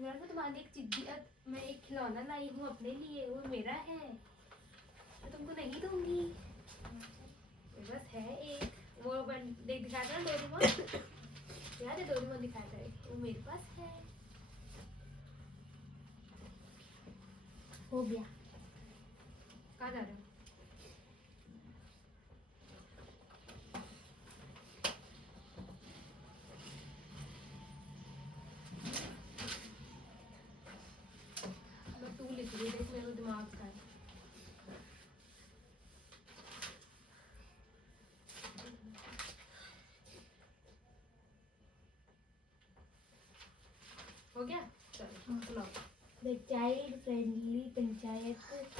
यार मैं तुम्हारी एक जिद्दी मैं एक खिलौना लाई हूँ अपने लिए, वो मेरा है, मैं तुमको नहीं दूंगी। मेरे पास है एक, वो देख दिखाया था ना डोरेमोन, याद है डोरेमोन दिखाया था, वो मेरे पास है। हो गया। कहाँ जा रहे हो? मैं तू लिख रही हूँ, देख मेरा दिमाग का है। हो गया, चलो सुनाओ। The child friendly panchayat first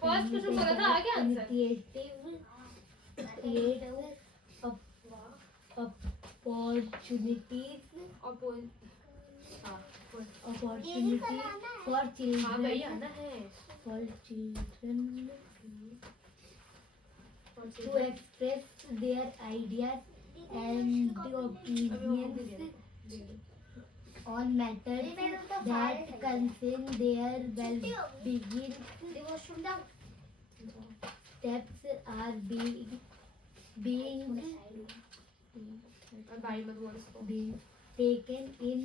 question बोला था, आ गया आंसर। इनिशिएटिव create opportunities हाँ opportunity for हाँ children भाई आना है। for children to express their ideas and opinions on matters that concern their well-being. Steps are being भाई मत बोल इसको। taken in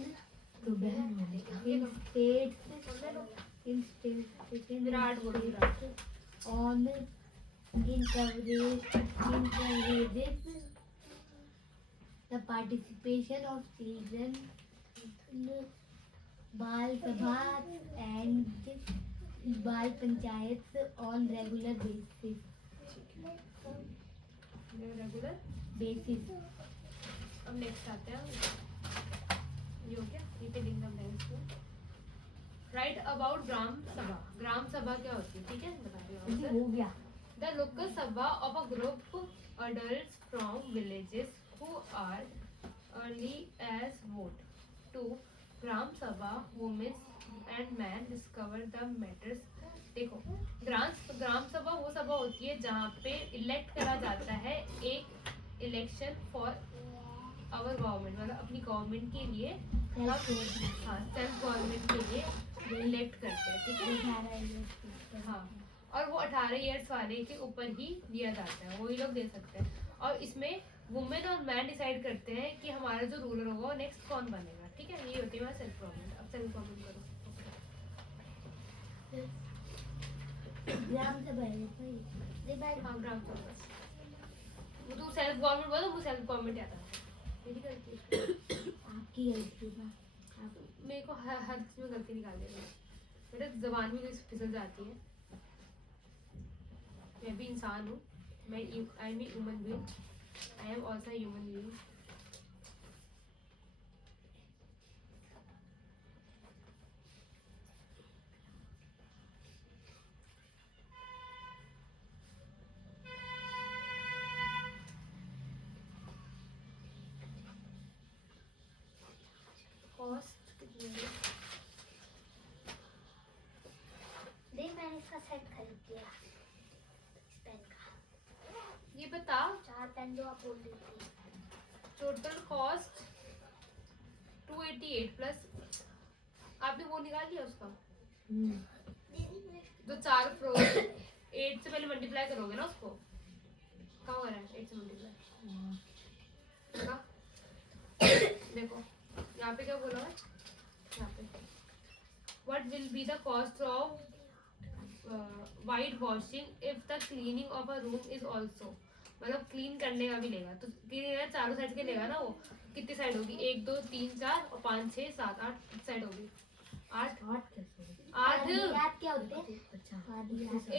विराट बोलो, Virat. on encourages the participation of children Bal Sabha and Bal Panchayats on regular regular basis. अब next आते हैं, ये हो गया, ये पे लिखना है इसको। राइट अबाउट ग्राम सभा। ग्राम सभा क्या होती है, ठीक है बता रही हूँ। हो गया। The local sabha of a group adults from villages who are early as vote to Gram Sabha, women and men discover the matters। देखो ग्राम सभा वो सभा होती है जहाँ पे इलेक्ट करा जाता है एक इलेक्शन फॉर आवर गवर्नमेंट, मतलब अपनी गवर्नमेंट के लिए, हाँ सेल्फ गवर्नमेंट के लिए इलेक्ट करते हैं, ठीक है। हाँ और वो 18 इयर्स वाले के ऊपर ही दिया जाता है, वही लोग दे सकते हैं। और इसमें वुमेन और मैन डिसाइड करते हैं कि हमारा जो रूलर होगा वो नेक्स्ट कौन बनेगा, ठीक है। ये होती है हमारा सेल्फ गवर्नमेंट। अब सेल्फ गवर्नमेंट करो। ग्राम सभा हाँ ग्राम सभा, वो तू सेल्फ गवर्नमेंट बोला, वो सेल्फ गवर्नमेंट आता है। मेरी गलती है, आपकी गलती है। मेरे को हर चीज में गलती निकाल देगा, मेरे जबान में फिसल जाती है। मैं भी इंसान हूँ, मैं I am human being, I am also human being. Cost कितनी है? मैंने इसका सेट खरीद लिया, इस पेन का। ये बता 4 पेन जो आप बोल रही थी। टोटल कॉस्ट 288 प्लस आपने वो निकाल लिया उसका, जो 4 फ्लोर 8 से पहले मल्टीप्लाई करोगे ना उसको, कहाँ हो रहा है 8 से मल्टीप्लाई, देखो यहाँ पे क्या बोला है, यहाँ पे what will be the cost of white washing if the cleaning of a room is also, मतलब क्लीन करने का भी लेगा, तो क्लीन चारों साइड के लेगा ना, वो कितनी साइड होगी, 1 2 3 4 और 5 6 7 8 साइड होगी, 8 क्या होते हैं? अच्छा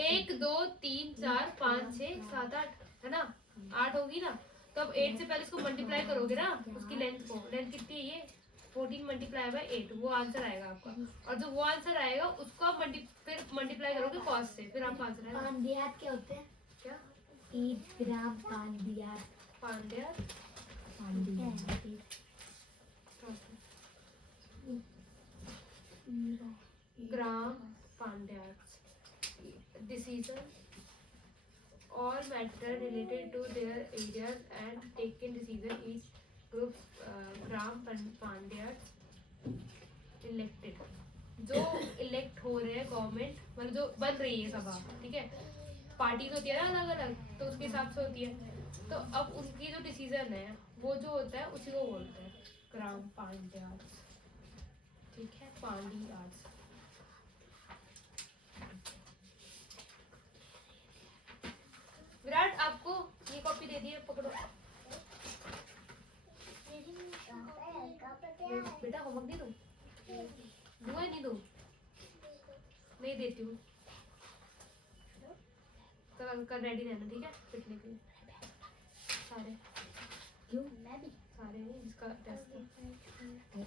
1 2 3 4 5 6 7 8 है ना, 8 होगी ना। तो अब 8 से पहले इसको मल्टीप्लाई करोगे ना, उसकी लेंथ को, लेंथ कितनी है ये 14 मल्टीप्लाई बाय 8, वो आंसर आएगा आपका। और जो वो आंसर आएगा उसको आप फिर मल्टीप्लाई करोगे कॉस्ट से, फिर आपका आंसर आएगा। पांडियात क्या होते हैं? क्या 1 ग्राम पांडियात? ग्राम पांड्याट्स decision all matter related to their areas and taken decision each group gram pandyats elected, जो इलेक्ट हो रहे हैं गवर्नमेंट, मतलब जो बन रही है सभा, ठीक है, पार्टीज होती है ना अलग अलग, तो उसके हिसाब से होती है। तो अब उनकी जो डिसीजन है वो जो होता है उसी को बोलते हैं ग्राम पंचायत, ठीक है, पंचायत। विराट आपको ये कॉपी दे दी है, पकड़ो बेटा, होमवर्क नहीं दूं? दूं या नहीं दूं? नहीं देती हूँ, कल रेडी रहना, ठीक है, पिटने के लिए सारे। क्यों? मैं भी सारे नहीं, जिसका टेस्ट है।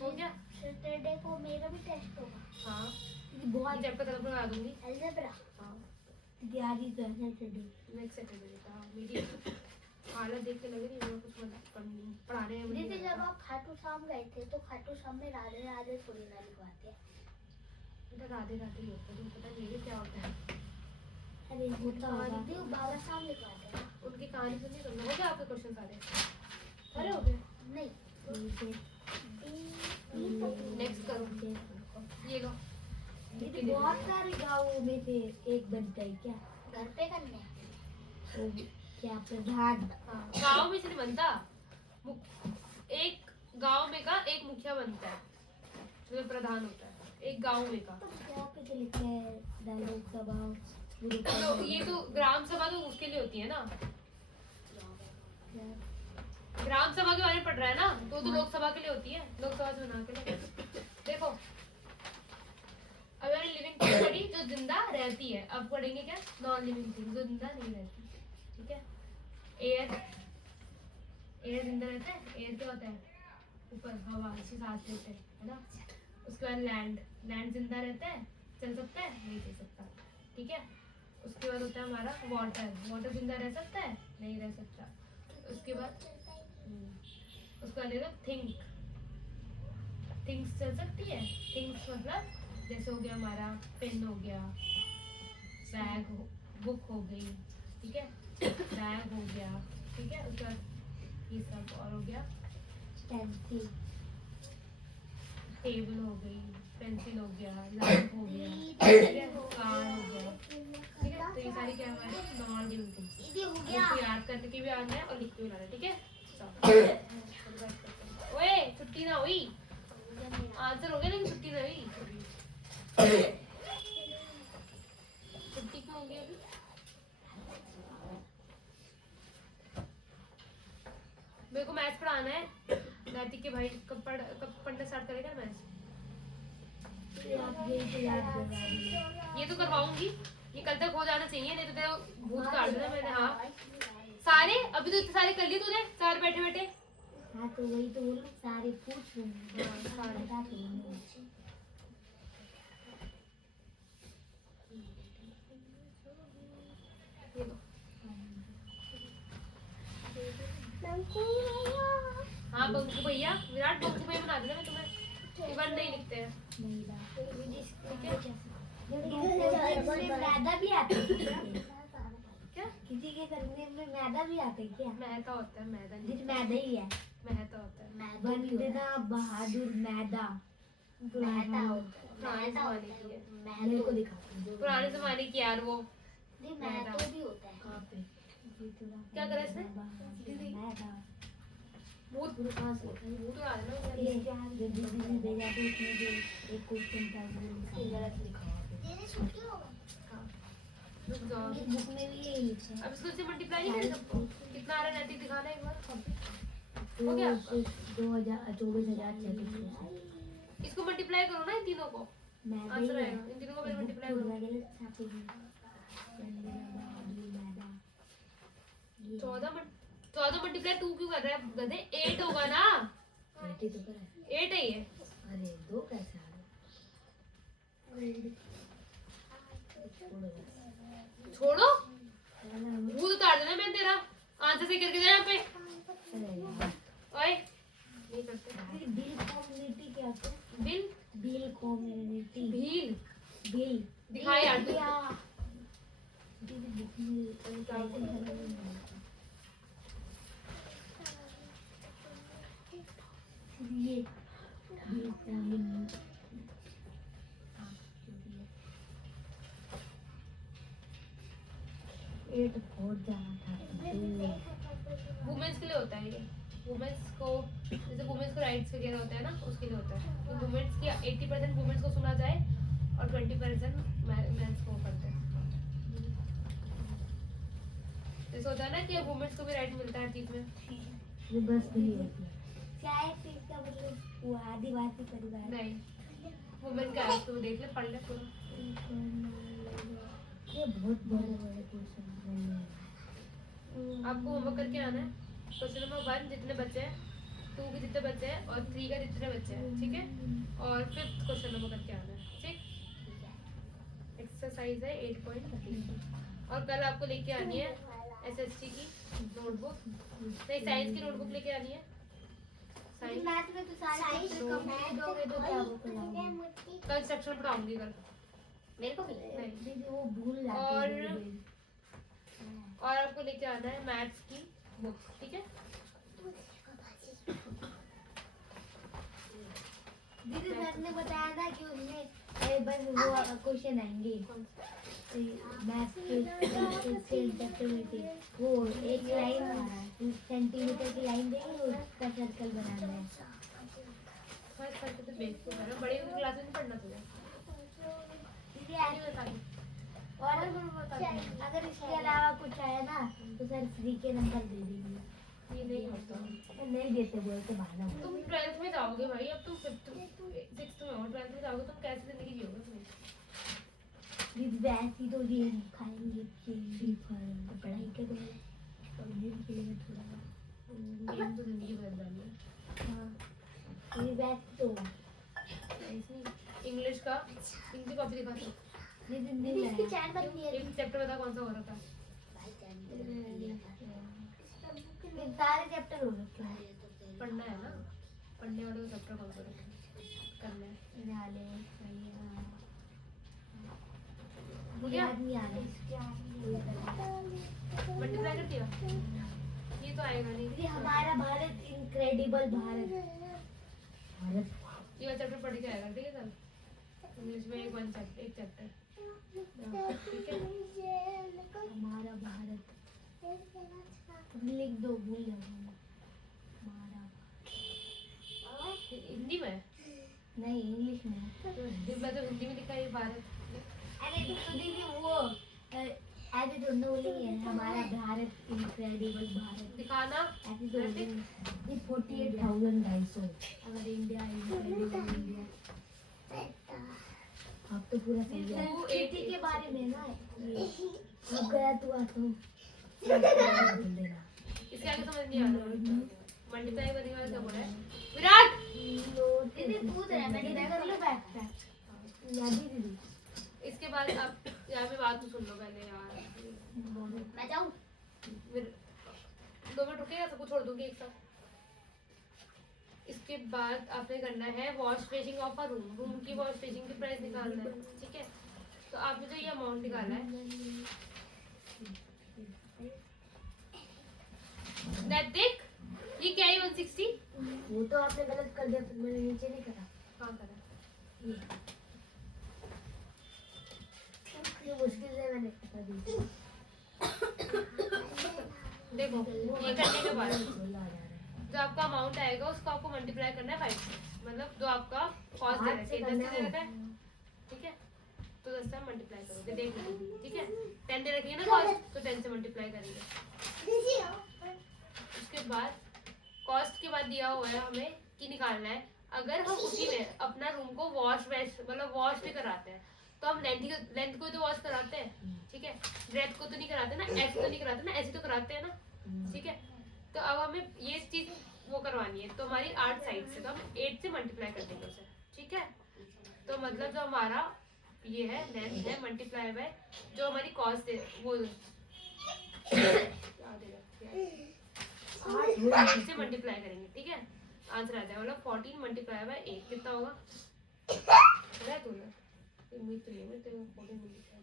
हो गया? सैटरडे को मेरा भी टेस्ट होगा। हाँ, बहुत चैप्टर खत्म करवा दूंगी। अलजेब्रा हाँ, आज ही करना सैटरडे। नेक्स्ट सैटरडे का मेरी हालत देख के लग रही है मैं कुछ पढ़ाने में। दीदी जब आप खाटू श्याम गए थे तो खाटू श्याम में राधे राधे थोड़ी ना लिखवाते हैं। बेटा राधे राधे ही होता है, तुमको पता नहीं है क्या होता है। अरे होता होगा। दीदी बाबा श्याम लिखवाते हैं। उनकी कहानी सुनिए तुमने। हो गया आपके क्वेश्चन सारे? सारे हो गए? नहीं। नेक्स्ट करो, ये लो। दीदी बहुत सारे गाँवों में से एक बनता है क्या? घर पे करने तो क्या प्रधान? हाँ, गाँव में से नहीं बनता, एक गाँव में का एक मुखिया बनता है जो प्रधान होता है, एक गाँव में का। तो क्या पे तो लिखा है लोकसभा तो ये तो ग्राम सभा तो उसके लिए होती है ना, ग्राम सभा के बारे में पढ़ रहा है ना, तो लोकसभा के लिए होती है, लोकसभा चुनाव के लिए। देखो अब मैंने लिविंग थिंग पढ़ी जो जिंदा रहती है, अब पढ़ेंगे क्या नॉन लिविंग थिंग जो जिंदा नहीं रहती, ठीक है। एयर, एयर जिंदा रहता है, एयर क्या होता है? ऊपर हवा से सांस लेते हैं, है ना। उसके बाद लैंड, लैंड जिंदा रहता है, चल सकता है, नहीं चल सकता, ठीक है। उसके बाद होता है हमारा वाटर, वाटर जिंदा रह सकता है, नहीं रह सकता। उसके बाद थिंक, थिंग्स चल सकती है, थिंग्स मतलब जैसे हो गया हमारा पेन हो गया, बैग हो, बुक हो गई, ठीक है, बैग हो गया, ठीक है। उसके बाद ये सब और हो गया, पेंसिल, टेबल हो गई, पेंसिल हो गया, लैंप हो गया, ठीक है, कार हो गया, ठीक है। तो ये सारी क्या हमारे नॉन लिविंग थिंग्स, इसको याद करने की भी आना है और लिख के भी लाना है, ठीक है। ओए छुट्टी ना हुई, आंसर हो गया लेकिन छुट्टी ना हुई। छुट्टी क्यों होगी अभी? मेरे को मैथ्स पढ़ाना है, नैतिक के भाई कब पढ़ना स्टार्ट करेगा मैथ्स? ये तो करवाऊंगी, ये कल तक हो जाना चाहिए, नहीं तो तेरा भूत काट देना मैंने। हाँ सारे, अभी तो इतने सारे कर लिए तूने, सारे बैठे बैठे। हाँ तो वही तो बोल सारे पूछ रहे हैं। हाँ बंकू भैया, विराट बंकू भैया बना देना, मैं तुम्हें इवन नहीं लिखते हैं, मैदा भी आता है क्या? किसी के करने में मैदा भी आता है क्या? मेहता होता है, मैदा नहीं, मैदा ही है, मेहता होता है। वंदना बहादुर मैदा पुराने जमाने की है, मेरे को दिखा पुराने जमाने की यार वो। मैदा भी होता है। कहाँ पे? क्या करा इसने? मैदा भूत भूत कहाँ से? भूत आ रहा है ना। ये जो दीदी ने भेजा था उसमें जो एक क्वेश्चन था वो गलत लिखा हुआ है। रुक जाओ, ये बुक में भी यही लिखा है। अब इसको से मल्टीप्लाई नहीं कर सकते? कितना आ रहा है नैतिक दिखाना एक बार। हो गया? 24,600 इसको मल्टीप्लाई करो ना इन तीनों को, आंसर आएगा। इन तीनों को पहले मल्टीप्लाई करो। 14 मल्टीप्लाई 2 क्यों कर रहा है गधे? 8 होगा ना, 8 है ये। अरे 2 कैसे आ रहे? छोड़ो, भूत उतार देना मैं तेरा। आंसर से करके जा यहाँ पे। ओए नहीं करते। बिल कम्युनिटी क्या होता है? Bill, bill community, Bhil bill दिखा यार तू। बहुत ज्यादा था। वुमेन्स के लिए होता है ये, वुमेन्स को जैसे वुमेन्स को राइट्स वगैरह होता है ना, उसके लिए होता है। तो वुमेन्स की 80% वुमेन्स को सुना जाए और 20% मेंस को करते हैं। जैसे होता है ना कि वुमेन्स को भी राइट मिलता है हर चीज में। ये बस नहीं होती है। चाहे तो इसका मतलब वो आदिवासी परिवार नहीं, वुमेन का है, तो देख ले, पढ़ ले पूरा। ये बहुत बड़े क्वेश्चन है। आपको होमवर्क करके आना है। क्वेश्चन नंबर 1 जितने बच्चे हैं, 2 के जितने बच्चे हैं और 3 का जितने बच्चे हैं, ठीक है। और 5th क्वेश्चन नंबर करके आना है, ठीक। एक्सरसाइज है 8.3 और कल आपको लेके आनी है एसएसटी की नोटबुक, नहीं साइंस की नोटबुक लेके आनी है। साइंस मैथ में तो सारे चैप्टर कंप्लीट हो गए तो क्या वो पढ़ाऊंगी? कंस्ट्रक्शन पढ़ाऊंगी कल। मेरे को भी नहीं। दीदी वो भूल जाती है। और आपको लेके आना है मैथ्स की बुक, ठीक है। दीदी सर ने बताया था कि उसमें बस वो क्वेश्चन आएंगे मैथ के चैप्टर में थे। वो एक लाइन सेंटीमीटर की लाइन देंगे, उसका सर्कल बनाना है। फर्स्ट सर्कल तो बेसिक है ना, बड़ी क्लास में नहीं पढ़ना तुझे। दीदी नहीं बता दी। और अगर इसके अलावा कुछ आया ना तो सर फ्री के नंबर दे दीजिए। ये नहीं होता, नहीं देते बोलते बहाना। तुम 12th में जाओगे भाई, अब तुम 5th 6th में हो, 12th में जाओगे, तुम कैसे जिंदगी जियोगे तुम? वैसी तो गेम खाएंगे फ्री फायर तो पढ़ाई करेंगे और गेम खेलेंगे थोड़ा। गेम तो जिंदगी भर जानी है। हाँ ये बैच तो इंग्लिश का इंग्लिश कॉपी दिखा दो। दीदी इसकी चैट बंद नहीं है। एक चैप्टर बता कौन सा हो रखा है। ये सारे चैप्टर हो रखे हैं। पढ़ना है ना, पढ़ने वाले को चैप्टर कौन सा रखा है, करना है। नाले मुझे याद नहीं आ रहा। मल्टीप्लाई कर दिया, ये तो आएगा नहीं। दीदी हमारा भारत इनक्रेडिबल भारत भारत ये वाला चैप्टर पढ़ के आएगा, ठीक है सर। इंग्लिश में एक चैप्टर, ठीक है। हमारा भारत लिख दो, भूल जाऊंगा। हमारा हिंदी में नहीं इंग्लिश में। मतलब हिंदी में लिखा है भारत। अरे तो दीदी वो ऐसे तो बोलेंगे हमारा भारत इनक्रेडिबल भारत दिखाना ऐसे तो बोलेंगे। ये 48,200 अगर इंडिया इनक्रेडिबल इंडिया। अब तो पूरा सही है। 280 के बारे में ना अब गया तू आ तो बोल देना। इसके आगे समझ नहीं आ रहा। मल्टीप्लाई करने वाला क्या बोला है विराट? दीदी पूछ रहा है, मैंने कर लो बैक पैक याद ही दीदी। इसके बाद आप यहाँ पे बात तो सुन लो पहले यार। मैं जाऊँ 2 मिनट रुकेगा, सबको छोड़ दूंगी एक साथ। इसके बाद आपने करना है wash facing of a room. Room की वॉश फेसिंग की प्राइस निकालना है, ठीक है। तो आपने जो ये अमाउंट निकाला है दैट देख, ये क्या है 160। वो तो आपने गलत कर दिया, फिर मैंने नीचे नहीं करा। हाँ करा, ये मुश्किल से मैंने कर दी। देखो ये करने के बाद जो आपका अमाउंट आएगा उसको आपको मल्टीप्लाई करना है 5 से। मतलब जो आपका कॉस्ट दे रखा है 10 दे रखा है, ठीक है। तो 10 से मल्टीप्लाई करोगे, देख लो, ठीक है। 10 दे रखी है ना कॉस्ट, तो 10 से मल्टीप्लाई करेंगे। उसके बाद कॉस्ट के बाद दिया हुआ है हमें कि निकालना है अगर हम उसी में अपना रूम को वॉश मतलब वॉश भी कराते हैं तो हम लेंथ को तो वॉश कराते हैं, ठीक है। ब्रेथ को तो नहीं कराते ना, ऐसे तो नहीं कराते ना, ऐसे तो कराते हैं ना, ठीक है। तो अब हमें ये चीज वो करवानी है, तो हमारी 8 साइड से, तो हम 8 से मल्टीप्लाई कर देंगे उसे, ठीक है। तो मतलब जो हमारा ये है लेंथ है मल्टीप्लाई बाय जो हमारी कॉस्ट है वो से मल्टीप्लाई करेंगे, ठीक है। आंसर आ जाएगा मतलब 14 मल्टीप्लाई बाय 8 कितना होगा? पता है तुम्हें? उम्मीद तो नहीं है तेरे को 14 मल्टीप्लाई,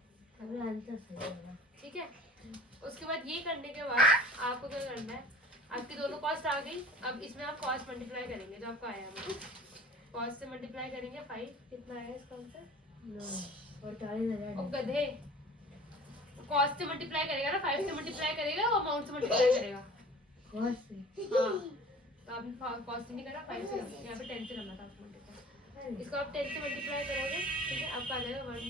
आंसर सही होगा, ठीक है। उसके बाद ये करने के बाद आपको क्या करना है, आपकी दोनों कॉस्ट आ गई। अब इसमें आप कॉस्ट मल्टीप्लाई करेंगे जो आपका आया है, कॉस्ट से मल्टीप्लाई करेंगे 5। कितना आया इसका आंसर? 48,000। और गधे कॉस्ट से मल्टीप्लाई करेगा ना, 5 से मल्टीप्लाई करेगा और अमाउंट से मल्टीप्लाई करेगा। कॉस्ट से हाँ, तो आपने कॉस्ट से नहीं करा, 5 से करा, यहाँ पे 10 से करना था आपको मल्टीप्लाई। इसको आप 10 से मल्टीप्लाई करोगे, ठीक है, आपका आ जाएगा 1,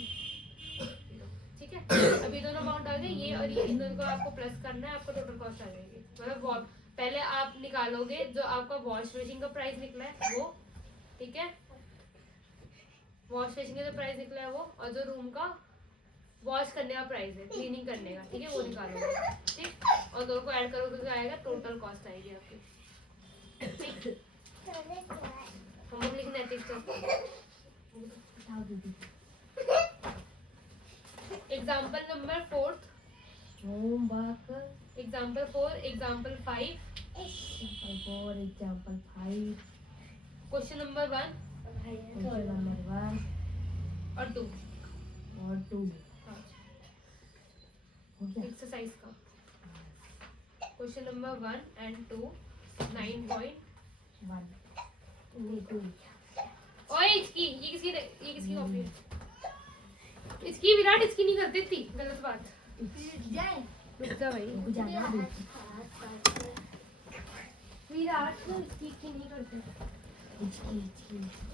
ठीक है। अभी दोनों अमाउंट आ गए, ये और ये, इन दोनों को आपको प्लस करना है, आपको टोटल कॉस्ट आ जाएगी। मतलब पहले आप निकालोगे जो आपका वॉश मशीन का प्राइस निकला है वो, ठीक है, वॉश मशीन का जो प्राइस निकला है वो, और जो रूम का वॉश करने का प्राइस है, क्लीनिंग करने का, ठीक है, वो निकालोगे, ठीक, और दोनों को ऐड करोगे तो आएगा टोटल कॉस्ट आएगी आपकी, ठीक। हम लोग लिखना है, ठीक, बताओ दीदी। Example number 4, homework example 4, example 5, for example 5, question number 1 question number 1 और 2, और 2 हो गया। एक्सरसाइज का क्वेश्चन नंबर 1 एंड 2 9.1। 2 ओए ये किसकी कॉपी है? इसकी विराट, इसकी नहीं कर देती, गलत बात। जाए रुक जा भाई, रुक जाना भी। विराट को इसकी नहीं करते।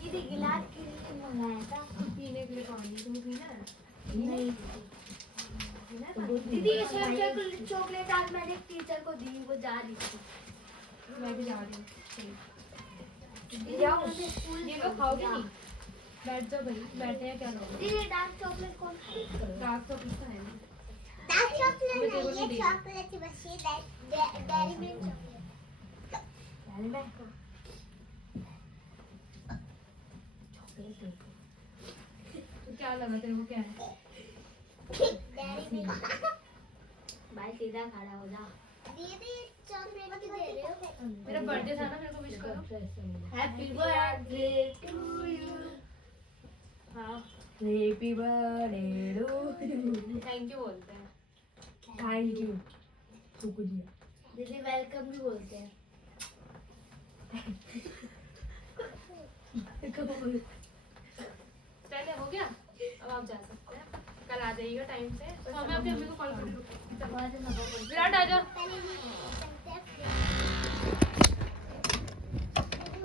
ये गिलास के लिए मंगाया था पीने के लिए पानी, तुम पीना है? नहीं पीना तो है? दीदी ये सब चॉकलेट आज मैंने टीचर को दी, वो जा रही थी। मैं भी जा रही हूँ, चलिए। जाओ स्कूल ये लोग खाओगे नहीं? बैठ जाओ भाई, बैठे हैं, क्या लोग? दीदी डार्क चॉकलेट कौन खाएगा? डार्क चॉकलेट तो है नहीं। डार्क चॉकलेट मैं तेरे को नहीं, नहीं ये चॉकलेट की मशीन है, डेयरी मिल्क चॉकलेट। डाल मैं चॉकलेट दे। तो क्या लगा तेरे को, क्या है? Dairy milk. भाई सीधा खड़ा हो जा। दीदी चॉकलेट की दे रहे हो? मेरा बर्थडे था ना, मेरे को विश करो। हैप्पी बर्थडे टू यू, हाँ, happy birthday to you. Thank you बोलते हैं। थैंक यू शुक्रिया। दीदी वेलकम भी बोलते हैं। चले, हो गया, अब आप जा सकते हैं। कल आ जाइएगा टाइम से, तो हमें अपनी मम्मी को कॉल कर, विराट आ